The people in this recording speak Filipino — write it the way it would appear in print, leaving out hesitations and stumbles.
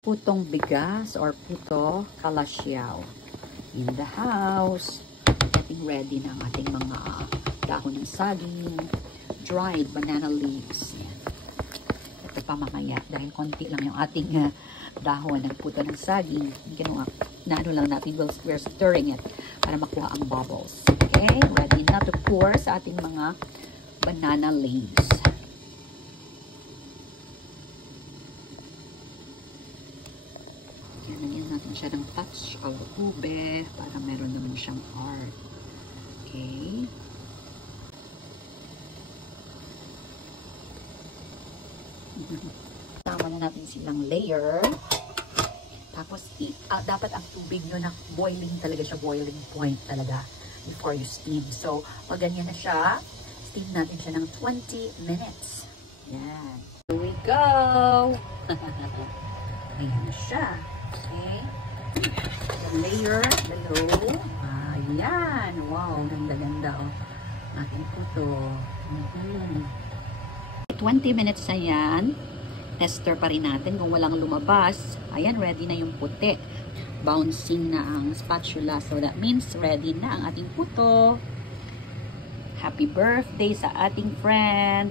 Putong bigas or puto kalasyaw in the house. Getting ready na ang ating mga dahon ng saging, dried banana leaves. Yan. Ito pa mamaya dahil konti lang yung ating dahon ng puto ng saging. Ginawa, na ano lang natin, we're stirring it para makuha ang bubbles. Okay, ready na to pour sa ating mga banana leaves. Lagyan natin siya ng touch of ube para meron naman siyang heart. Okay. Tama na natin silang layer. Tapos, dapat ang tubig nyo na boiling talaga siya, boiling point talaga before you steam. So, pag ganyan na siya, steam natin siya ng 20 minutes. Yan. Here we go! Ayan na siya. Okay. The layer below. Ayan. Wow. Ganda-ganda. Oh. Ating puto. 20 minutes na yan. Tester pa rin natin kung walang lumabas. Ayan. Ready na yung puti. Bouncing na ang spatula. So that means ready na ang ating puto. Happy birthday sa ating friend.